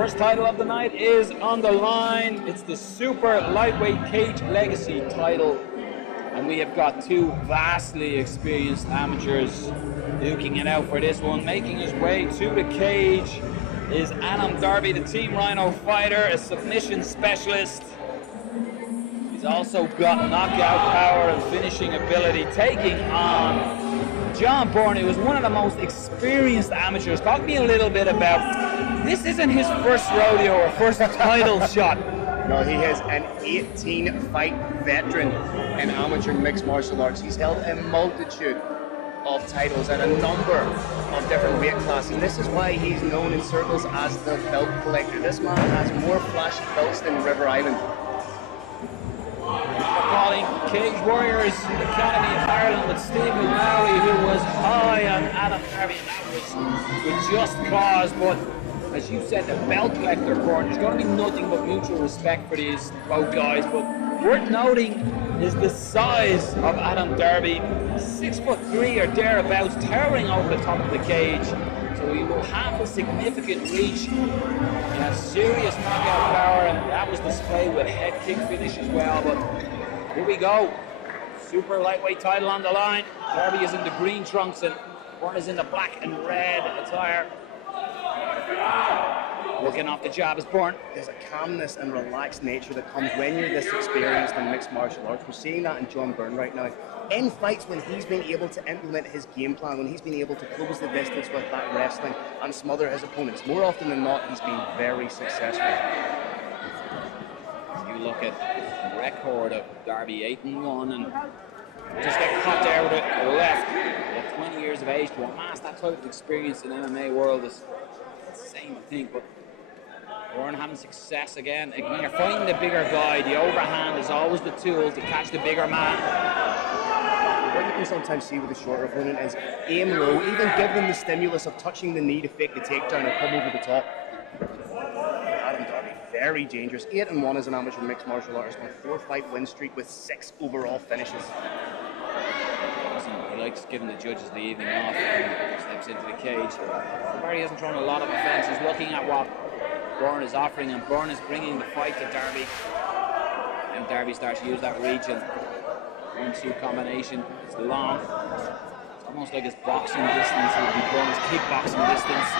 First title of the night is on the line. It's the Super Lightweight Cage Legacy title. And we have got two vastly experienced amateurs duking it out for this one. Making his way to the cage is Darby, the Team Ryano fighter, a submission specialist. He's also got knockout power and finishing ability, taking on Byrne, who was one of the most experienced amateurs. Talk to me a little bit about, this isn't his first rodeo or first title shot. No, he is an 18-fight veteran in amateur mixed martial arts. He's held a multitude of titles and a number of different weight classes. This is why he's known in circles as the belt collector. This man has more flashy belts than River Island. Calling Cage Warriors Academy of Ireland with Stephen Lowry, who was high on Darby, and that was with just cause. But as you said, the belt collector, Byrne, there's going to be nothing but mutual respect for these both guys. But worth noting is the size of Darby, 6'3" or thereabouts, towering over the top of the cage. So he will have a significant reach. He has serious knockout power, and that was displayed with head kick finish as well. But here we go. Super lightweight title on the line. Darby is in the green trunks and Byrne is in the black and red attire. Looking off the jab is Byrne. There's a calmness and relaxed nature that comes when you're this experienced in mixed martial arts. We're seeing that in Byrne right now. In fights, when he's been able to implement his game plan, when he's been able to close the distance with that wrestling and smother his opponents, more often than not, he's been very successful. You look at the record of Darby, 8-1, and just get caught there with it left. At 20 years of age, to amass that type of experience in the MMA world is insane, I think. But Byrne having success again. When you're fighting the bigger guy, the overhand is always the tool to catch the bigger man. What you can sometimes see with a shorter opponent is aim low, even give them the stimulus of touching the knee to fake the takedown and come over the top. Darby, very dangerous. 8-1 as an amateur mixed martial artist on a 4-fight win streak with 6 overall finishes. He likes giving the judges the evening off when he steps into the cage. Barry hasn't thrown a lot of offense. He's looking at what Byrne is offering, and Byrne is bringing the fight to Darby. And Darby starts to use that reach, and 1-2 combination. It's long. It's almost like his boxing distance. It would be Byrne's kickboxing distance.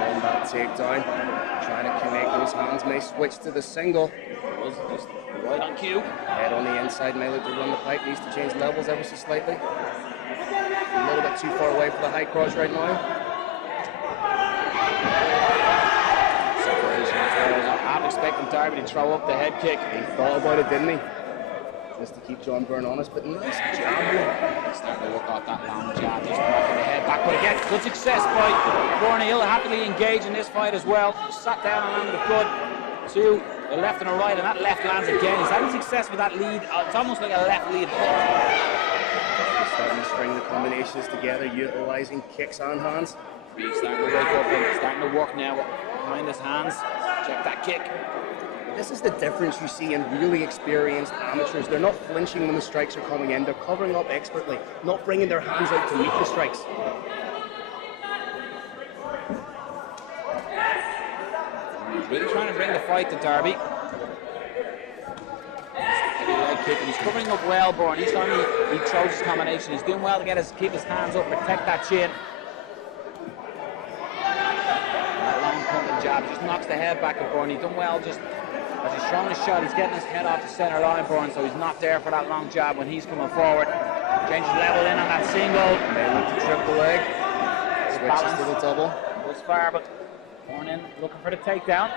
On that takedown, trying to connect those hands, may switch to the single. Was just right on cue. Head on the inside, may look to run the pipe, needs to change levels ever so slightly. A little bit too far away for the high cross right now. Separation as well. I'm expecting Darby to throw up the head kick. He thought about it, didn't he? Just to keep Byrne honest, but nice jab here. He's starting to work out that long jab, just knocking the head back. But again, good success by Byrne. He'll happily engage in this fight as well. Sat down and landed a good to the left and a right, and that left lands again. He's having success with that lead. It's almost like a left lead hook. He's starting to string the combinations together, utilizing kicks and hands. He's starting to wake up and starting to work now behind his hands. Check that kick. This is the difference you see in really experienced amateurs. They're not flinching when the strikes are coming in. They're covering up expertly, not bringing their hands out to meet the strikes. He's really trying to bring the fight to Darby. Heavy leg kick, and he's covering up well, Byrne. Each time he throws his combination, he's doing well to keep his hands up, protect that chin. That long pumping jab just knocks the head back of Byrne. He's done well just as he's throwing his shot. He's getting his head off the center line, Byrne, so he's not there for that long jab when he's coming forward. Changes level in on that single. They look to triple leg. Switches to the double. Goes far, but Byrne in looking for the takedown.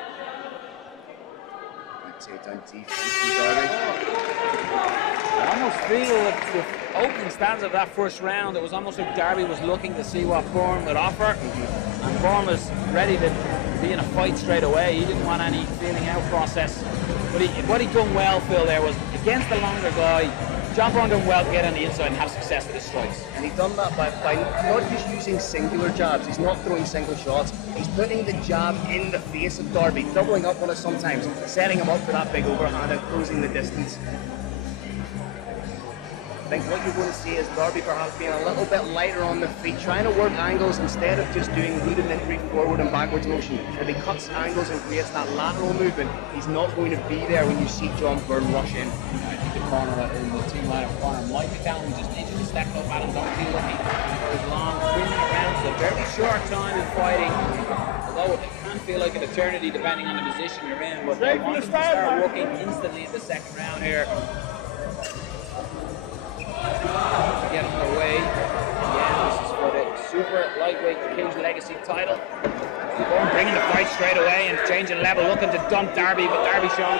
Takedown defense from Darby. I almost feel that the opening stanza of that first round, it was almost like Darby was looking to see what Byrne would offer, and Byrne was ready to be in a fight straight away. He didn't want any feeling out process. But what he done well, Phil, there was against the longer guy. Byrne done well to get on the inside and have success with his strikes. And he's done that by not just using singular jabs. He's not throwing single shots. He's putting the jab in the face of Darby, doubling up on it sometimes, setting him up for that big overhand and closing the distance. think what you're going to see is Darby perhaps being a little bit lighter on the feet, trying to work angles instead of just doing rudimentary forward and backwards motion. If he cuts angles and creates that lateral movement, he's not going to be there when you see John Byrne rush in. I think the corner in the team lineup corner might be down. We just need to step up. Adam, don't be looking for his long 3 minute rounds. A very short time in fighting. Although it can feel like an eternity depending on the position you're in. But they want to start working instantly in the second round here. To get underway. Again, this is for the super lightweight King's Legacy title. Byrne bringing the fight straight away and changing level, looking to dump Darby, but Darby showing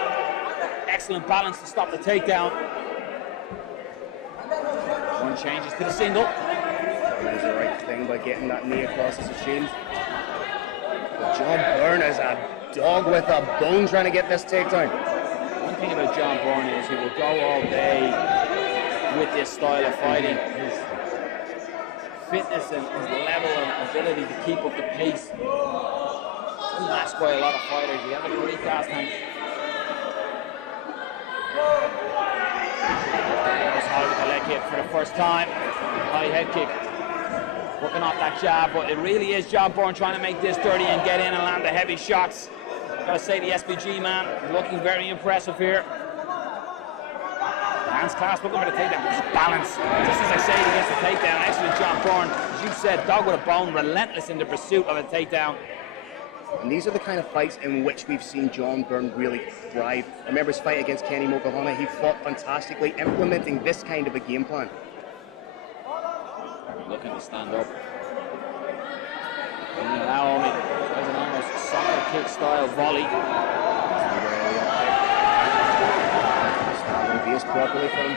excellent balance to stop the takedown. One changes to the single. He does the right thing by getting that knee across his shield. But John Byrne is a dog with a bone trying to get this takedown. One thing about John Byrne is he will go all day with this style of fighting. His fitness and his level of ability to keep up the pace. He's matched by a lot of fighters. He had a great cast time. Goes high with the leg kick for the first time. High head kick. Working off that jab, but it really is John Byrne trying to make this dirty and get in and land the heavy shots. Gotta say the SPG man looking very impressive here. Hands class, looking for the takedown. Just balance. Just as I say, he gets the takedown. Excellent John Byrne. As you said, dog with a bone, relentless in the pursuit of a takedown. And these are the kind of fights in which we've seen John Byrne really thrive. I remember his fight against Kenny Mokohama. He fought fantastically, implementing this kind of a game plan. Looking to stand up. And now only there's an almost soccer kick style volley. Standing base properly from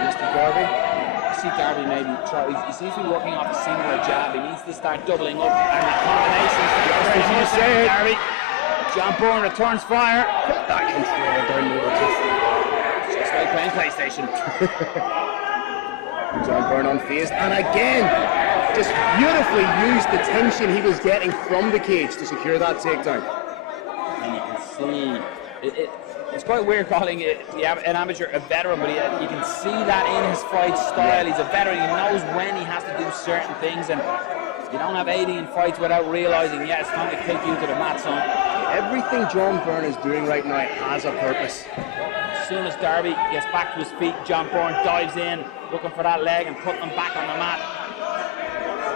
Mr. Darby. I see Darby maybe try. He seems to be working off a singular jab. He needs to start doubling up and the combinations. Darby. John Byrne returns fire. Put that controller down there. Just like playing PlayStation. John Byrne unfazed, and again, just beautifully used the tension he was getting from the cage to secure that takedown. And you can see, it's quite weird calling it an amateur a veteran, but you can see that in his fight style. He's a veteran, he knows when he has to do certain things, and you don't have 18 fights without realizing, yeah, it's time to kick you to the mat, son. Everything John Byrne is doing right now has a purpose. As soon as Darby gets back to his feet, John Byrne dives in, looking for that leg and putting him back on the mat.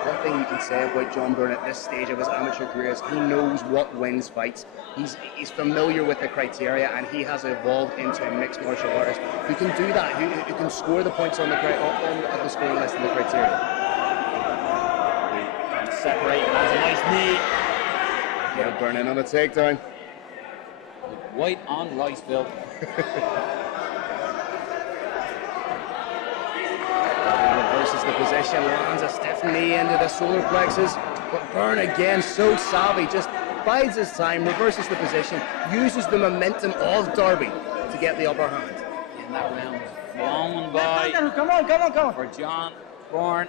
One thing you can say about John Byrne at this stage of his amateur career is he knows what wins fights. He's familiar with the criteria, and he has evolved into a mixed martial artist who can do that, who can score the points on the scoring list and the criteria. And separate, has a nice knee. Yeah, Byrne in on the takedown. White on rice, Bill. Reverses the position, lands a stiff knee into the solar plexus, but Byrne again so savvy, just bides his time, reverses the position, uses the momentum of Darby to get the upper hand. And that round flown by. Come on. For John Byrne.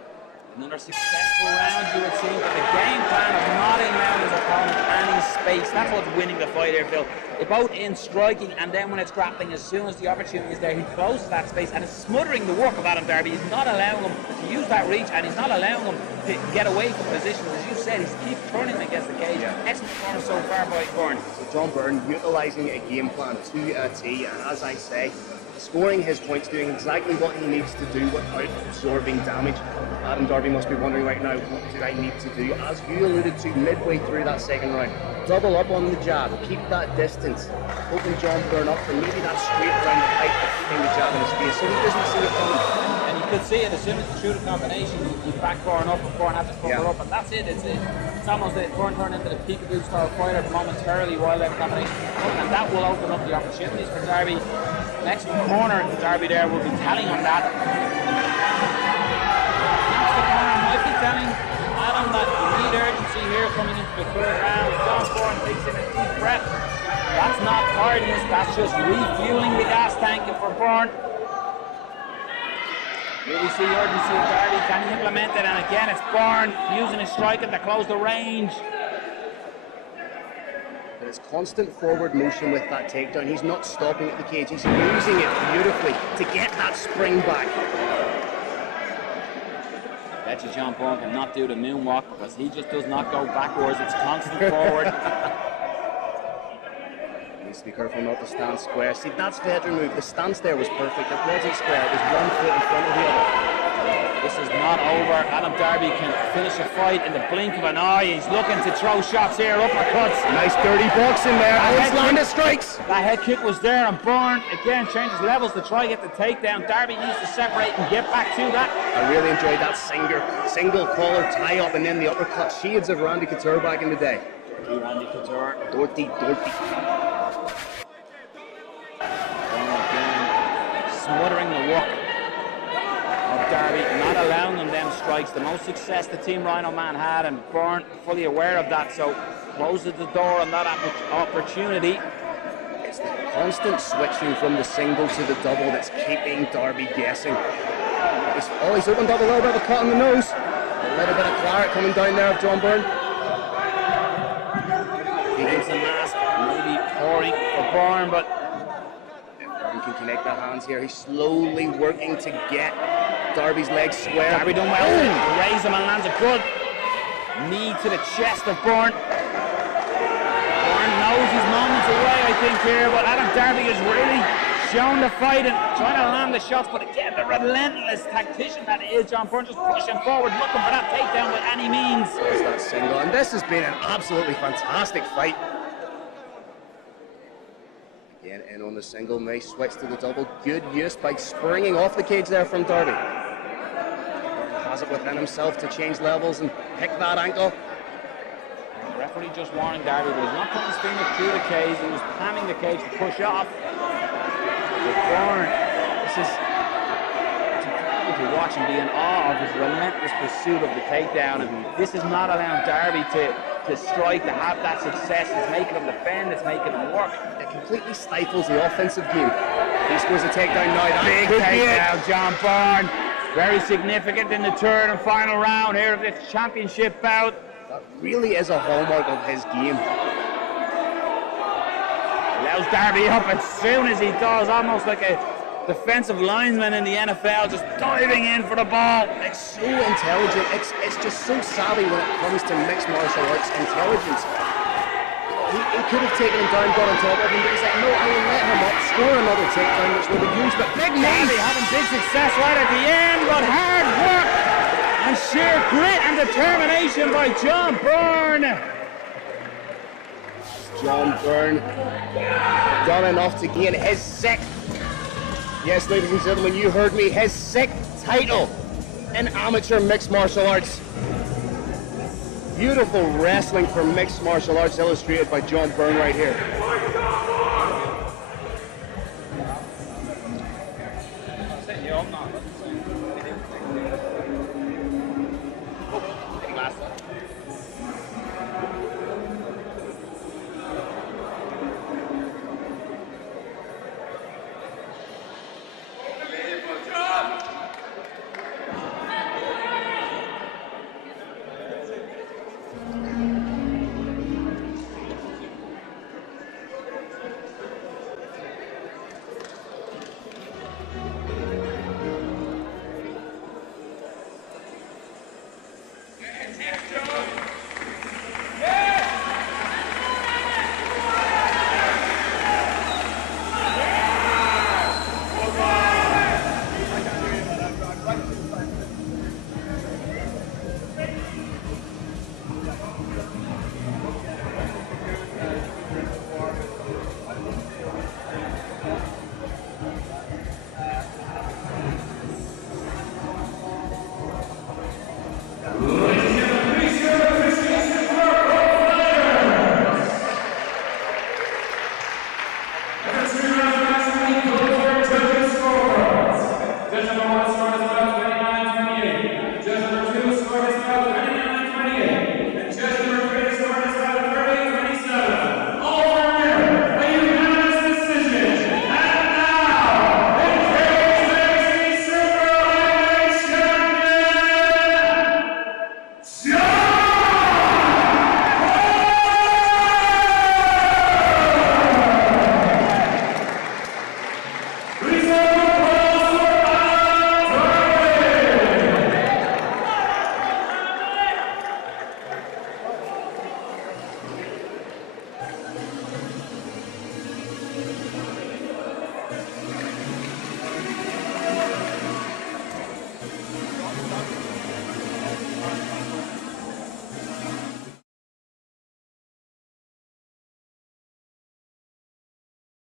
Another successful round, you would think, but the game plan of not allowing his opponent any space. That's what's winning the fight here, Phil. They're both in striking, and then when it's grappling, as soon as the opportunity is there, he closes that space and is smothering the work of Adam Darby. He's not allowing him to use that reach, and he's not allowing him to get away from positions. As you said, he's keep turning against the cage. Yeah. Excellent corner so far by Byrne. So John Byrne utilising a game plan to a T, and as I say, scoring his points, doing exactly what he needs to do without absorbing damage. Adam Darby must be wondering right now, what do I need to do? As you alluded to midway through that second round, double up on the jab, keep that distance, open John Byrne up for maybe that straight around the pipe, keeping the jab in his face, so he doesn't see it coming. And you could see it as soon as he threw the combination, he back Byrne up, and Byrne had to cover up, and that's it. It's almost it. Byrne turned into the peekaboo style fighter momentarily while that combination, and that will open up the opportunities for Darby. Next corner, Darby there will be telling him that. Next corner might be telling Adam that you need urgency here coming into the third round. John Byrne takes in a deep breath. That's not tiredness, that's just refueling the gas tank for Byrne. Here we see urgency of Darby. Can he implement it? And again, it's Byrne using his striking to close the range. But it's constant forward motion with that takedown. He's not stopping at the cage. He's using it beautifully to get that spring back. Bet you John Byrne cannot do the moonwalk because he just does not go backwards. It's constant forward. Needs to be careful not to stand square. See, that's veteran move. The stance there was perfect. It wasn't square. It was 1 foot in front of the other. This is not over. Adam Darby can finish a fight in the blink of an eye. He's looking to throw shots here, uppercuts. Nice dirty boxing there. He's landed strikes. That head kick was there, and Byrne again changes levels to try to get the takedown. Darby needs to separate and get back to that. I really enjoyed that single collar tie up and then the uppercut. Shades of Randy Couture back in the day. Randy Couture. Dirty. Byrne again, smothering the work of Darby, not allowing them strikes. The most success the Team Ryano man had, and Byrne fully aware of that, so closes the door on that opportunity. It's the constant switching from the single to the double that's keeping Darby guessing. He's opened up a little bit of a cut on the nose. A little bit of claret coming down there of John Byrne. He gives the mask, maybe pouring for Byrne, but Byrne can connect the hands here. He's slowly working to get Darby's legs square. Darby done well to raise him and lands a good knee to the chest of Byrne. Byrne knows his moments away, I think, here, but Adam Darby has really shown the fight and trying to land the shots, but again, the relentless tactician that is John Byrne, just pushing forward, looking for that takedown by any means. There's that single, and this has been an absolutely fantastic fight. Again, in on the single, nice switch to the double. Good use by springing off the cage there from Darby. Has it within himself to change levels and pick that ankle. The referee just warning Darby, but he's not putting his finger through the cage, he was panning the cage to push off. But Byrne, this is to watch and be in awe of his relentless pursuit of the takedown, and this is not allowing Darby to strike, to have that success. It's making him defend, it's making him work. It completely stifles the offensive game. He scores a takedown now. That big takedown, John Byrne. Very significant in the third and final round here of this championship bout. That really is a hallmark of his game. Allows Darby up as soon as he does, almost like a defensive lineman in the NFL, just diving in for the ball. It's so intelligent. It's just so savvy when it comes to mixed martial arts intelligence. He could have taken him down, got on top of him, but he's like, no, I will let him up, score another takedown, which would have used, but big Darby having big success right at the end, but hard work and sheer grit and determination by John Byrne. John Byrne done enough to gain his sixth, yes, ladies and gentlemen, you heard me, his sixth title in amateur mixed martial arts. Beautiful wrestling for mixed martial arts illustrated by John Byrne right here.